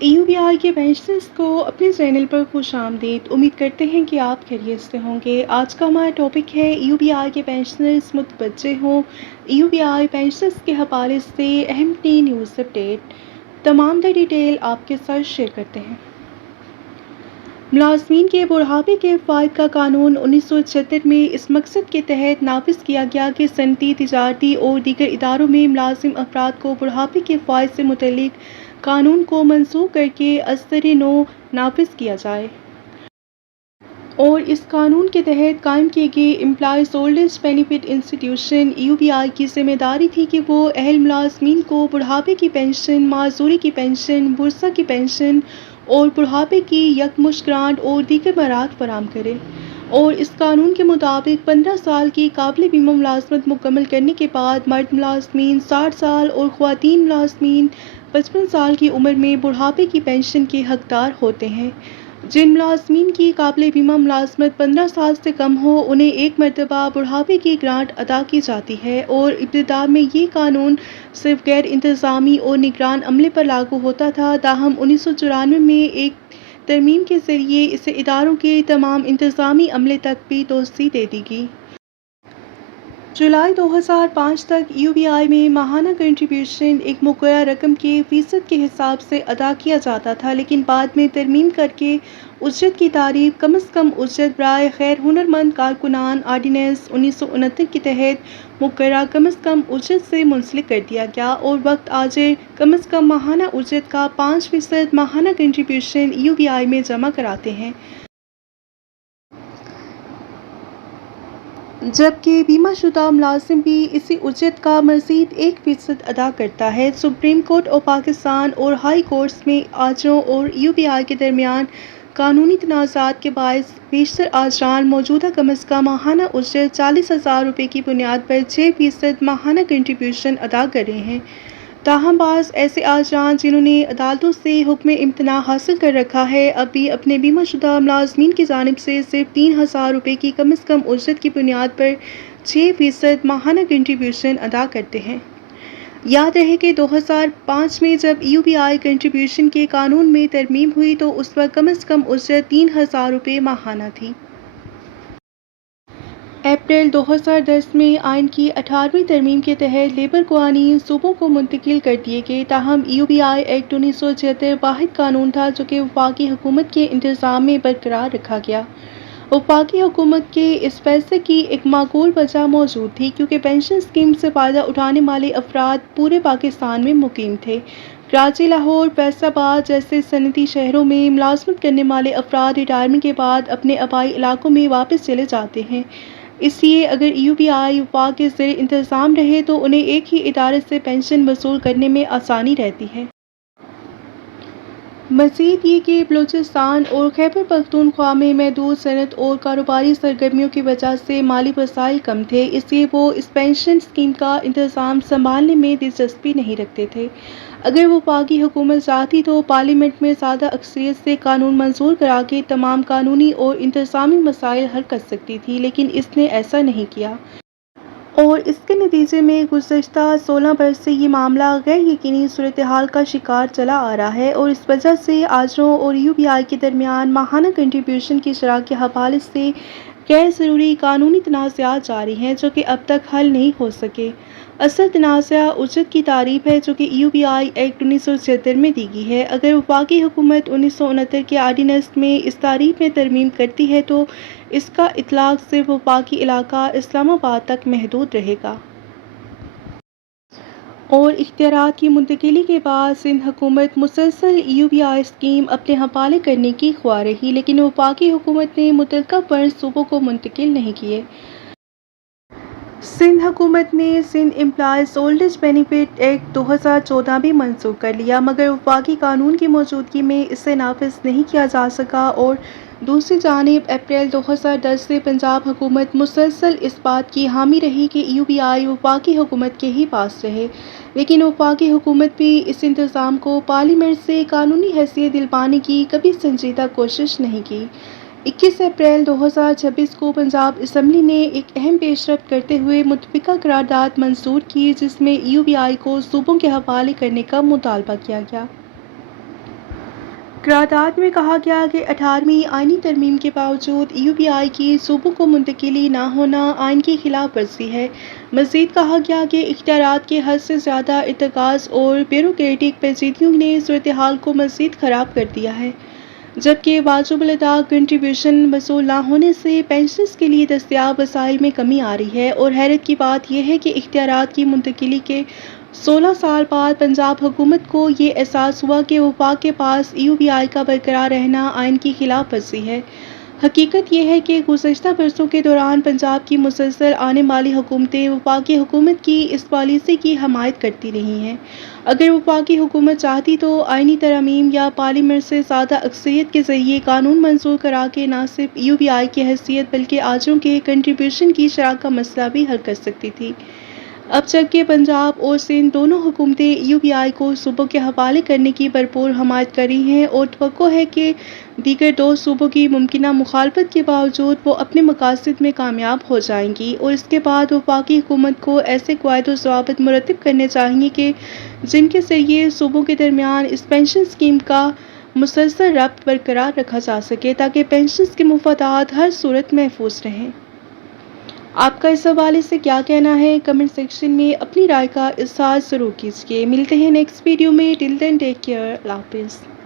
EUBI के pensioners को अपने चैनल पर खुश आमदीद। उम्मीद करते हैं कि आप खैरियत से होंगे। आज का हमारा टॉपिक है EUBI के पेंशनर्स मुतवज्जे हों। EUBI पेंशनर्स के हवाले से अहम 3 न्यूज़ अपडेट। तमाम तर डिटेल आपके साथ शेयर करते हैं। मुलाजमीन के बुढ़ापे के फ़ायद का कानून 1976 में इस मकसद के तहत नाफिज किया गया कि सनती, तिजारती और दीगर इदारों में मुलाजिम अफराद को बुढ़ापे के फ़ायद से मुतल्लिक कानून को मनसूख करके असर नो नाफिज किया जाए और इस कानून के तहत कायम किए गए employees old benefit institution EUBI की जिम्मेदारी थी कि वो अहल मुलाजमीन को बुढ़ापे की पेंशन, माजूरी की पेंशन, बुरसा की पेंशन और बुढ़ापे की यकमुश्त ग्रांट और दीगर मराहत फराहम करे। और इस कानून के मुताबिक 15 साल की काबिल बीमा मुलाजमत मुकम्मल करने के बाद मर्द मुलाजमीन 60 साल और ख़वातीन मुलाजमीन 55 साल की उम्र में बुढ़ापे की पेंशन के हकदार होते हैं। जिन मुलाजमीन की काबिल बीमा मुलाजमत 15 साल से कम हो उन्हें एक मरतबा बुढ़ापे की ग्रांट अदा की जाती है और इब्तिदा में ये कानून सिर्फ गैर इंतज़ामी और निगरान अमले पर लागू होता था। ताहम 1994 में एक तरमीम के ज़रिए इसे इदारों के तमाम इंतज़ामी अमले तक भी तोसी दे दी गई। जुलाई 2005 तक EUBI में माहाना कंट्रीब्यूशन एक मुक़र्रर रकम के फ़ीसद के हिसाब से अदा किया जाता था, लेकिन बाद में तरमीम करके उजरत की तारीफ कम अज़ कम उजरत बराए खैर हुनरमंद कारकुनान आर्डिनेंस 1969 के तहत मुक़र्रर कम अज़ कम उजरत से मुंसलिक कर दिया गया और वक्त आजिर कम अज़ कम माहाना उजरत का 5% माहाना कंट्रीब्यूशन EUBI में जमा कराते हैं, जबकि बीमाशुदा मुलाजिम भी इसी उजरत का मज़ीद 1% अदा करता है। सुप्रीम कोर्ट ऑफ पाकिस्तान और हाई कोर्ट्स में आजरों और EUBI के दरमियान कानूनी तनाज़ात के बायस बेशतर आजरान मौजूदा कम अज़ कम माहाना उजरत 40,000 रुपये की बुनियाद पर 6% माहाना कंट्रीब्यूशन अदा कर रहे हैं। ताहम बाज़ ऐसे आजरान जिन्होंने अदालतों से हुक्म इम्तना हासिल कर रखा है, अब भी अपने बीमाशुदा मुलाजमीन की जानिब से सिर्फ 3,000 रुपये की कम अज़ कम उजरत की बुनियाद पर 6% माहाना कंट्रीब्यूशन अदा करते हैं। याद रहे कि 2005 में जब EUBI कंट्रीब्यूशन के कानून में तरमीम हुई तो उस वक्त कम अज़ कम उजरत 3,000 रुपये माहाना थी। अप्रैल 2010 में आइन की 18वीं तरमीम के तहत लेबर कवानीन सूबों को मुंतकिल कर दिए गए। ताहम EUBI एक्ट 1976 वाहिद कानून था जो कि वफाकी हुकूमत के इंतज़ाम में बरकरार रखा गया। वफाकी हुकूमत के इस फैसले की एक माकूल वजह मौजूद थी, क्योंकि पेंशन स्कीम से फ़ायदा उठाने वाले अफराद पूरे पाकिस्तान में मुकीम थे। कराची, लाहौर, फैसलाबाद जैसे सनती शहरों में मुलाजमत करने वाले अफराद रिटायरमेंट के बाद अपने आबाई इलाकों में वापस चले जाते हैं। इसलिए अगर EUBI वफाक के ज़ेर इंतज़ाम रहे तो उन्हें एक ही इदारे से पेंशन वसूल करने में आसानी रहती है। मज़ीद ये कि बलूचिस्तान और खैबर पख्तूनख्वा में महदूद सनत और कारोबारी सरगर्मियों की वजह से माली वसाइल कम थे, इसलिए वो इस पेंशन स्कीम का इंतज़ाम संभालने में दिलचस्पी नहीं रखते थे। अगर वफाकी हुकूमत चाहती तो पार्लियामेंट में ज़्यादा अक्सरियत से कानून मंजूर करा के तमाम कानूनी और इंतज़ामी मसाइल हल कर सकती थी, लेकिन इसने ऐसा नहीं किया और इसके नतीजे में गुज़श्ता 16 बरस से ये मामला गैर यकीनी सूरत हाल का शिकार चला आ रहा है और इस वजह से आजरों और EUBI के दरमियान माहाना कंट्रीब्यूशन की शरह के हवाले से गैर ज़रूरी कानूनी तनाज़ात जारी हैं जो कि अब तक हल नहीं हो सके। असल तनाज़ा उजरत की तारीफ है जो कि EUBI एक्ट 1976 में दी गई है। अगर वफाकी हुकूमत 1969 के आर्डिनेंस में इस तारीफ में तरमीम करती है तो इसका इतलाक़ सिर्फ वफाकी इलाका इस्लामाबाद तक महदूद रहेगा और इख्तियारात की मुंतकिली के बाद सिंध हुकूमत मुसलसल EUBI स्कीम अपने हवाले करने की ख्वाह रही, लेकिन वफाकी हुकूमत ने मुतल्लिका फंड सूबों को मुंतकिल नहीं किए। सिंध हुकूमत ने Sindh employees old benefit act 2014 भी मंसूख कर लिया, मगर वफाकी कानून की मौजूदगी में इसे नाफिज नहीं किया जा सका और दूसरी जानिब अप्रैल 2010 से पंजाब हुकूमत मुसलसल इस बात की हामी रही कि EUBI वफाकी हुकूमत के ही पास रहे, लेकिन वफाकी हुकूमत भी इस इंतज़ाम को पार्लियामेंट से कानूनी हैसियत दिलवाने की कभी संजीदा कोशिश नहीं की। 21 अप्रैल 2026 को पंजाब असम्बली ने एक अहम पेशरफ्त करते हुए मुतफ़िका करारदाद मंजूर की, जिसमें EUBI को सूबों के हवाले करने का मुतालबा किया गया। قرارداد میں کہا گیا کہ 18ویں آئینی ترمیم کے باوجود UBI کی صوبوں کو منتقلی نہ ہونا آئین کی خلاف ورزی ہے۔ مزید کہا گیا کہ اختیارات کے حد سے زیادہ ارتکاز اور بیوروکریٹک پیچیدگیوں نے صورتحال کو مزید خراب کر دیا ہے، جبکہ واجب الادا کنٹریبیوشن وصول نہ ہونے سے پنشنز کے لیے دستیاب وسائل میں کمی آ رہی ہے۔ اور حیرت کی بات یہ ہے کہ اختیارات کی منتقلی کے 16 سال بعد پنجاب حکومت کو یہ احساس ہوا کہ وفاق کے پاس UBI کا برقرار رہنا آئین کی خلاف ورزی ہے۔ حقیقت یہ ہے کہ گزشتہ برسوں کے دوران پنجاب کی مسلسل آنے والی حکومتیں وفاقی حکومت کی اس پالیسی کی حمایت کرتی رہی ہیں۔ اگر وفاقی حکومت چاہتی تو آئینی ترامیم یا پارلیمنٹ سے زیادہ اکثریت کے ذریعے قانون منظور کرا کے نہ صرف UBI کی حیثیت بلکہ آجروں کے کنٹریبیوشن کی شرح کا مسئلہ بھی حل کر سکتی تھی۔ اب جبکہ پنجاب اور سندھ دونوں حکومتیں UBI کو صوبوں کے حوالے کرنے کی بھرپور حمایت کر رہی ہیں اور توقع ہے کہ دیگر دو صوبوں کی ممکنہ مخالفت کے باوجود وہ اپنے مقاصد میں کامیاب ہو جائیں گی، اور اس کے بعد وفاقی حکومت کو ایسے قواعد و ضوابط مرتب کرنے چاہیے کہ جن کے ذریعے صوبوں کے درمیان اس پنشن اسکیم کا مسلسل ربط برقرار رکھا جا سکے تاکہ پنشنز کے مفادات ہر صورت محفوظ رہیں۔ آپ کا اس حوالے سے کیا کہنا ہے؟ کمنٹ سیکشن میں اپنی رائے کا اظہار ضرور کیجیے۔ ملتے ہیں نیکسٹ ویڈیو میں۔ ٹل دین ٹیک کیئر۔ اللہ حافظ۔